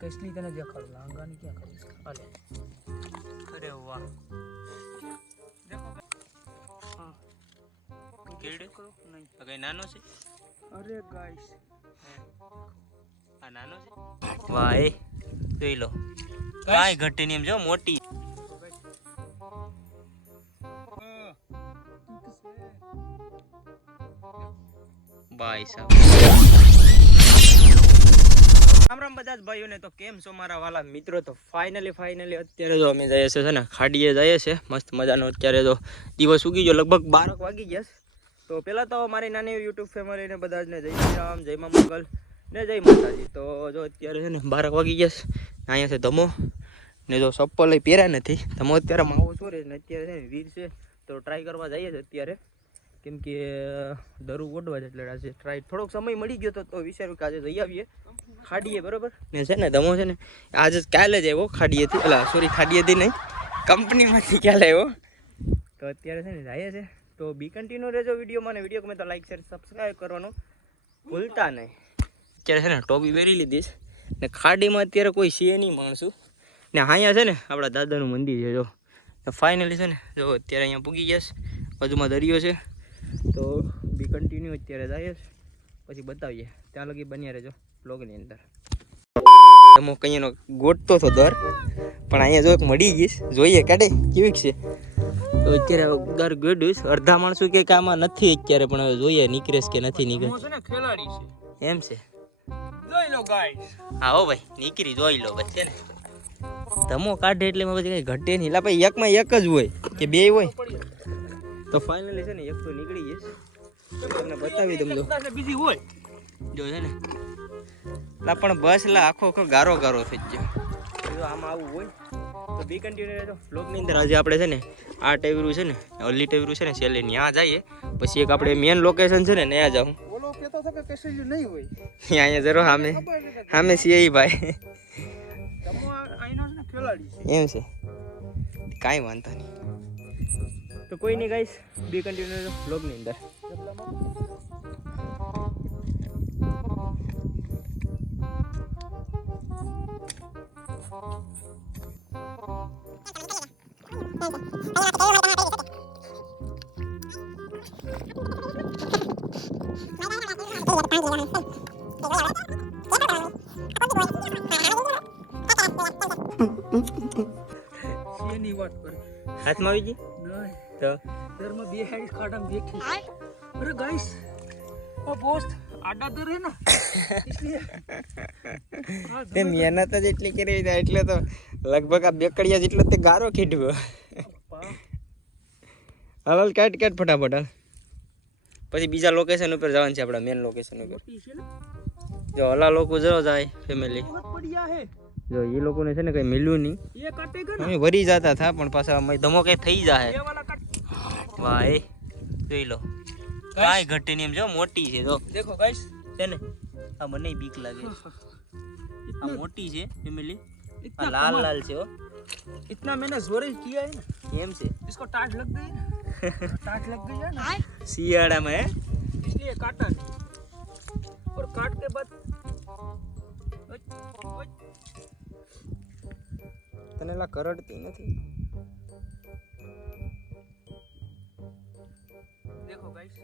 कसली तने देखाड़ू लांगानी क्या करीस हाले अरे वाह देखो हां केड़े करो नहीं अगे नानो से अरे गाइस आ नानो से वाह ए જોઈ લો કાઈ ઘટે નહીં એમ જો મોટી ભાઈ સાહેબ રામ રામ બધા જ ભાઈઓને તો કેમ છો મારા વાલા મિત્રો તો ફાઇનલી અત્યારે જો અમે જઈએ છે ને ખાડીએ જઈએ છે મસ્ત મજાનો અત્યારે તો દિવસ ઉગી ગયો લગભગ 12 વાગી ગયા તો પહેલા તો મારી નાની YouTube ફેમિલીને બધા જ ને જય શ્રી રામ જય મા મંગલ ને જય માતાજી તો જો અત્યારે છે ને 12 વાગી ગયા અહીંયા છે ધમો ને જો ચપ્પલ લઈ પહેર્યા નથી ધમો અત્યારે માવો ચોરે ને અત્યારે છે વીર છે તો ટ્રાય કરવા જઈએ છે અત્યારે કેમ કે દરું ઓડવા એટલે આજે ટ્રાય થોડોક સમય મળી ગયો તો વિચાર્યું કે આજે જઈ આવીએ ખાડીએ બરોબર ને છે ને ધમો છે ને આજે કાલે જ આવ્યો ખાડીએથી એટલે સોરી ખાડીએથી નહીં કંપનીમાંથી કાલે આવ્યો તો અત્યારે છે ને જઈએ છે તો બી કન્ટિન્યુ રહેજો વિડીયોમાં ને વિડીયો ગમે તો લાઈક શેર સબસ્ક્રાઈબ કરવાનું ભૂલતા નહીં અત્યારે છે ને ટોપી પહેરી લીધીશ ને ખાડીમાં અત્યારે કોઈ છે નહીં માણસું ને અહીંયા છે ને આપણા દાદાનું મંદિર છે જો ફાઇનલી છે ને જો અત્યારે અહીંયા પૂગી જશે બાજુમાં દરિયો છે તો બી કન્ટિન્યુ અત્યારે જઈએ પછી બતાવીએ ત્યાં લગી બન્યા રહેજો બ્લોગની અંદર એમો કંઈનો ગોટતો હતો દર પણ અહીંયા જો એક મળી ગઈશ જોઈએ કાઢે કેવી છે તો અત્યારે દર ગોડ્યું અડધા માણસો કે આમાં નથી અત્યારે પણ હવે જોઈએ નીકળે કે નથી નીકળે ખેલાડી છે એમ છે જોઈ લો ગાઈસ હા હો ભાઈ નીકળી જોઈ લો બસ છે ને ધમો કાઢે એટલે એમાં પછી કઈ ઘટે નહીં લા ભાઈ એકમાં એક જ હોય કે બે હોય તો ફાઇનલી છે ને એક તો નીકળી જઈશ તમને બતાવી દઉં બીજી હોય જો છે ને લા પણ બસ લા આખો ગારો થઈ ગયો જો આમાં આવું હોય તો બી કન્ટિન્યુ રહેજો બ્લોગની અંદર આજે આપણે છે ને આ ટેવરું છે ને અલી ટેવરું છે ને છેલ્લે ત્યાં જઈએ પછી એક આપણે મેન લોકેશન છે ને ત્યાં જાઉં બોલો કેતો હતો કે કશે જ નહીં હોય અહીંયા જરો સામે છીએ ભાઈ એમ છે કાંઈ વાંધો નહીં તો કોઈ નહીં ગાઈસ બી કન્ટિન્યુ બ્લોગની અંદર શેની વાત કરે હાથમાં આવી ગઈ નહીં તો દરમાં બે હેડ ખાડામાં બેઠી અરે ગાઈસ ઓ પોસ્ટ આડા દર હે ના इसलिए તે મહેનત જ એટલી કરી એટલે તો લગભગ આ બેકડિયા જેટલો તે ગારો ખેડ્યો હાલ કાટ ફટાફટ પછી બીજા લોકેશન ઉપર જવાનું છે આપણા મેન લોકેશન ઉપર જો હલા લોકો જરો જાય ફેમિલી જો એ લોકોને છે ને કઈ મળ્યું નહીં અમે વરી જતા થા પણ પાછા ધમો કઈ થઈ જાય વાહ એ જોઈ લો કાંઈ ઘટે નહીં એમ જો મોટી છે તો દેખો ગાઈસ છે ને આ મને બીક લાગે આ મોટી છે ફેમિલી આ लाल છે हो इतना मैंने जोरे किया है ना एम से इसको टाट लग गई ना टाट लग गई है ना सियाड़ा में इसलिए काटा नहीं और काट के बाद तने ला करड़ती नहीं देखो गाइस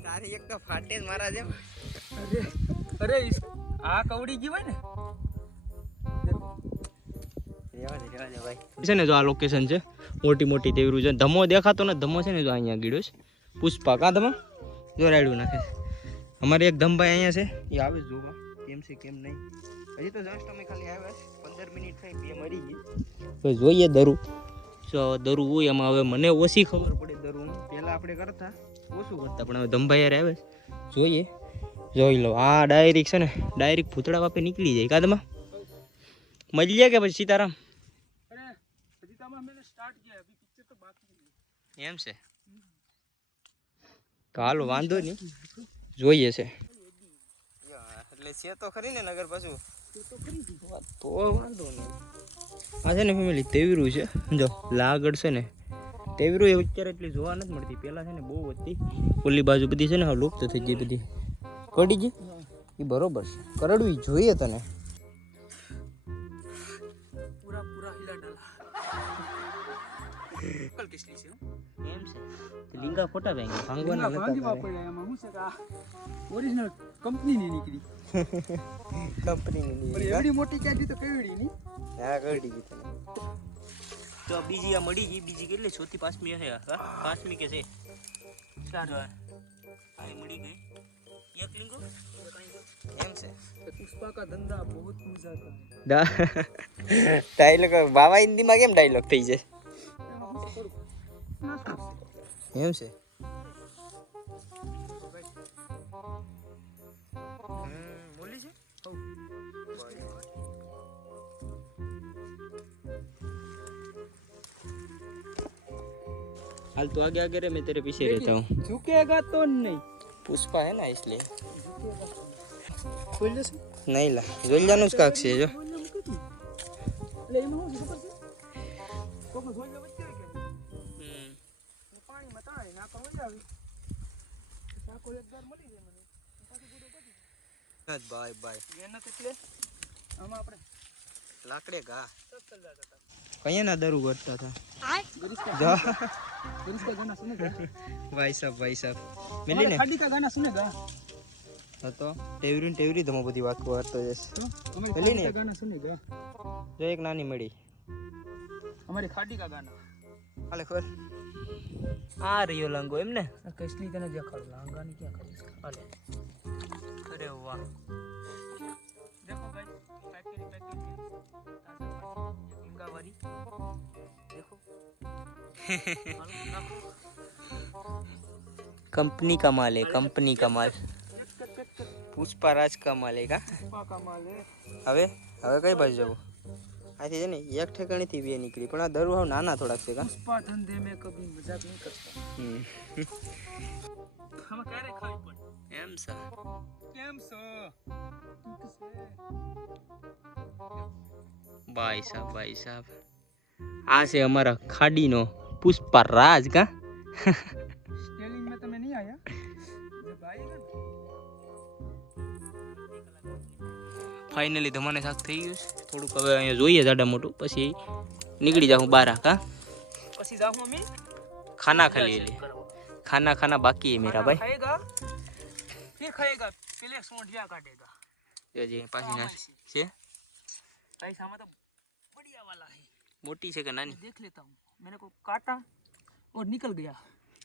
तारी एक तो फाटे मारा जे अरे आ कवड़ी जी भाई ने છે ને જો આ લોકેશન છે મોટી તેવરું છે ધમો દેખાતો ને ધમો છે ને જો અહીંયા ગીડ્યો છે પુષ્પા કા ધમો જો રાયડું નાખે અમારે એક ધમભાઈ અહીંયા છે એ આવે જોવા કેમ છે કેમ નહીં હજી તો જસ્ટ અમે ખાલી આવ્યા 15 મિનિટ થઈ બે મરી ગઈ તો જોઈએ દરું હોય એમાં હવે મને ઓછી ખબર પડે દરું પહેલા આપણે કરતા ઓછું કરતા પણ હવે ધમભાઈ યાર આવે જોઈએ જોઈ લો આ ડાયરેક્ટ છે ને ડાયરેક્ટ ભૂતળા વાપે નીકળી જાય કાદમાં મળી ગયા કે પછી સીતારામ એમ છે હાલો વાંધો નહીં જોઈએ છે એટલે છે તો ખરી ને નગર પાછું તો વાંધો નહીં આ છે ને ફેમિલી તેવીરું છે જો લાગડ છે ને તેવીરું અત્યારે એટલી જોવા નથી મળતી પહેલા છે ને બહુ હતી ઓલી બાજુ બધી છે ને લુપ્ત થઈ ગઈ બધી કડી ગઈ એ બરોબર છે કરડવી જોઈએ તને કલ કિસલી છે એમ છે લીંગા ફોટા ભાંગી ભાંગવાના ભાંગી વાપર્યા એમાં શું છે કે આ ઓરિજિનલ કંપનીની નીકળી કંપનીની પણ એવડી મોટી કાઢી તો કેવડી ની હા કડી ગઈ તને તો બીજી આ મળી ગઈ બીજી કેટલી ચોથી પાંચમી હશે હા પાંચમી કે છે ચાર આ મળી ગઈ એક લીંગો એમ છે पुष्पा का धंधा बहुत मजा आता ડાયલોગ બાવા હિન્દીમાં કેમ ડાયલોગ થઈ જાય એમ છે બોલી છે हाल तो आगे आगे रे मैं तेरे पीछे रहता हूँ झुकेगा तो नहीं पुष्पा है ना इसलिए खोल जैसे नहीं ला जोलियानो उसका अक्षय जो ले एમાં શું ખબર છે કોકો જોઈ લે વચ્ચે કે પાણી માં તાળી નાખો મજા આવી સાકો એકવાર મળી જાય મને પાછું ગુડો બધી બાય બાય મહેનત એટલે આમાં આપણે लाकड़े घा ચલ જાતા હતા कहीं ना दरू करता था गरीस का गाना सुनेगा भाई साहब मिली ने खाड़ी का गाना सुनेगा तो टेवरी धमो बधी वात वार्तो जैसे हमारी मिली खाड़ी ने का गाना सुनेगा जो एक नानी मड़ी हमारी खाड़ी का गाना हाले खोल आ रही हो लंगो एम ने कसली कने देखाड़ लांगा ने क्या करिस हाले अरे वाह देखो गाइस पैकेट इंगा वाली देखो कंपनी का माल है कंपनी का माल पुष्पा राज का माल है का पुष्पा का माल है હવે કઈ બાજુ જવું આથી છે ને એક ઠેકાણીથી બે નીકળી પણ આ દરુ હાવ નાના થોડાક છે કા पुष्पा धंधे में कभी मजाक नहीं करता हम कह रहे खाई पण એમ છે केम सो ભાઈ સાહેબ આ છે અમારા ખાડીનો પુષ્પા રાજ કા स्टेलिंग में तो मैं नहीं आया जब आएगा ना ફાઇનલી ધમાને શાક થઈ ગયું છે થોડુંક હવે અહીંયા જોઈએ જાડા મોટું પછી નીકળી જાઉં બહાર કા પછી जाऊं मैं खाना खा लिए खाना बाकी है मेरा भाई खाएगा फिर खाएगा पहले सोंढिया काटेगा जो जी पासी ना છે भाई सामा तो बढ़िया वाला है મોટી છે કે નાની देख लेता हूँ मैंने को काटा और निकल गया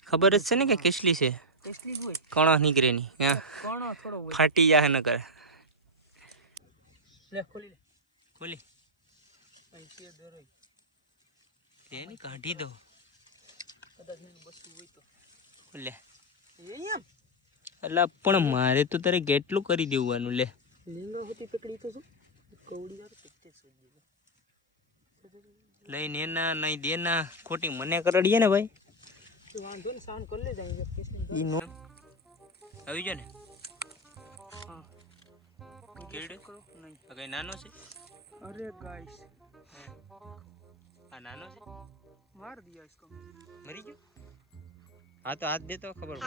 ખબર જ છે ને કે કેટલી છે इसलिए हुए કોણો નીકળે ની હા कौन थोड़ा हुए ફાટી જાય ન કરે ले खोली ले બોલી ऐसे दे रही તેની કાઢી દો कदा दिन बस हुई तो લે यही हम અલા પણ મારે તો તારે કેટલું કરી દેવાનું લે लिंगा होती पकड़ी तो कौड़ी यार कितने सो લઈને એના નહીં દેના ખોટી મને કરડીએ ને ભાઈ तो वांधो ने शान कर ले जाएंगे किसने ઈ નો આવી જો ને हां કેડે करो नहीं આ કઈ નાનો છે अरे गाइस આ નાનો છે मार दिया इसको મરી ગયો હા તો હાથ દે તો ખબર પડે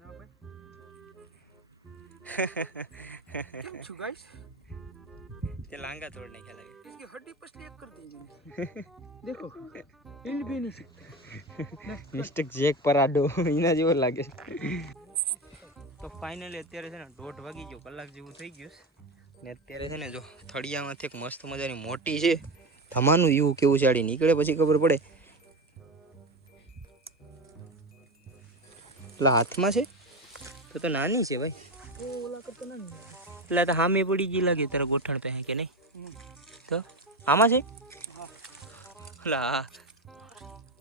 ना भाई क्यों छु गाइस તે લાંગા તોડ નાખ્યા લાગે इसकी हड्डी पसली एक कर दी मैंने देखो हिल भी नहीं सकता મિસ્ટેક જેક પરાડો એના જેવો લાગે તો ફાઇનલી અત્યારે છે ને 1:30 વાગી ગયો કલાક જેવું થઈ ગયું ને અત્યારે છે ને જો થળિયામાંથી એક મસ્ત મજાની મોટી છે ધમાનું એવું કેવું ચાડી નીકળે પછી ખબર પડે એટલે હાથમાં છે તો નાની છે ભાઈ ओ ओला करता नहीं એટલે તો હામે પડી ગઈ લાગે તારા ગોઠણ पे કે નહીં તો આમાં છે हां લા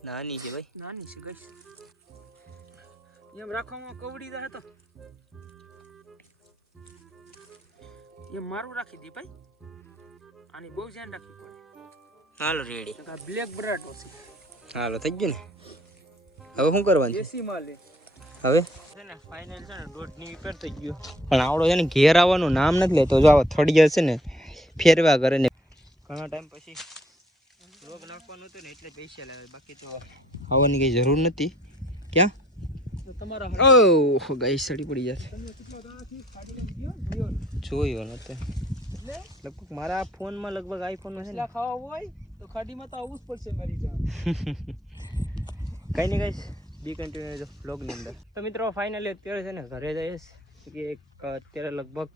નાની છે ભાઈ नानी से गाइस ये हम राखो में कवड़ी रहे तो ये मारू राखी दी भाई आनी बहुत ध्यान राखी पड़े હાલો રેડી का ब्लैक ब्राट होसी હાલો થઈ ગયું ને હવે શું કરવાનું છે देसी माल है હવે છે ને ફાઇનલ છે ને 1:30 ની ઉપર થઈ ગયો પણ આવડો છે ને ઘેર આવવાનું નામ નથી લેતો જો આ થળિયા છે ને ફેરવા કરે ને ઘણા ટાઈમ પછી લોગ નાખવાનું હતું ને એટલે પૈસા લાવે બાકી તો આવવાની કઈ જરૂર નથી ક્યાં तो तुम्हारा ઓહ ગાઈસ સડી પડી જશે તમે કેટલો દાણા થી ખાડી ગયો જોયો જોયો નતો એટલે લગભગ મારા ફોનમાં લગભગ આઈફોનમાં છે ને એટલા ખાવા હોય તો ખાડીમાં તો આવવું જ પડશે મારી જાન કંઈ નહીં ગાઈસ, બી કન્ટિન્યુ વ્લોગની અંદર. તો મિત્રો ફાઇનલી અત્યારે છે ને ઘરે જઈશ કે અત્યારે લગભગ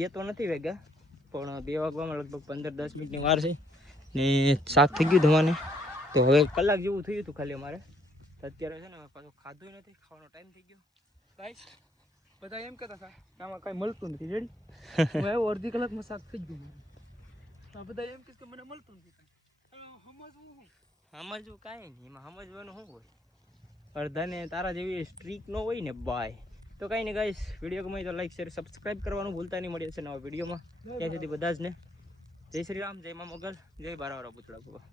2 તો નથી વાગ્યા, પણ 2 વાગવામાં લગભગ 15-10 મિનિટની વાર છે ને શાક થઈ ગયું ધોવાને. તો હવે કલાક જેવું થયું હતું ખાલી અમારે. તો અત્યારે છે ને પાછું ખાધું નથી, ખાવાનો ટાઈમ થઈ ગયો. ગાઈસ બધા એમ કહેતા હતા કે આમાં કાંઈ મળતું નથી રેડી. હું આવ્યો અડધી કલાકમાં શાક થઈ ગયું મારું. આ બધા એમ કહે કે મને મળતું નથી કાંઈ. સમજવું હું સમજવું કાંઈ નહીં, એમાં સમજવાનું શું હોય? અડધાને તારા જેવી સ્ટ્રીક ન હોય ને બાય. તો કાંઈ નહીં ગાઈસ, વિડીયો ગમે તો લાઈક શેર સબસ્ક્રાઈબ કરવાનું ભૂલતા નહીં. મળીએ છે નવા વિડીયોમાં. ત્યાં સુધી બધા જ ને જય શ્રી રામ, જય મા મોગલ, જય બારાવાળા પૂતળા બાબા.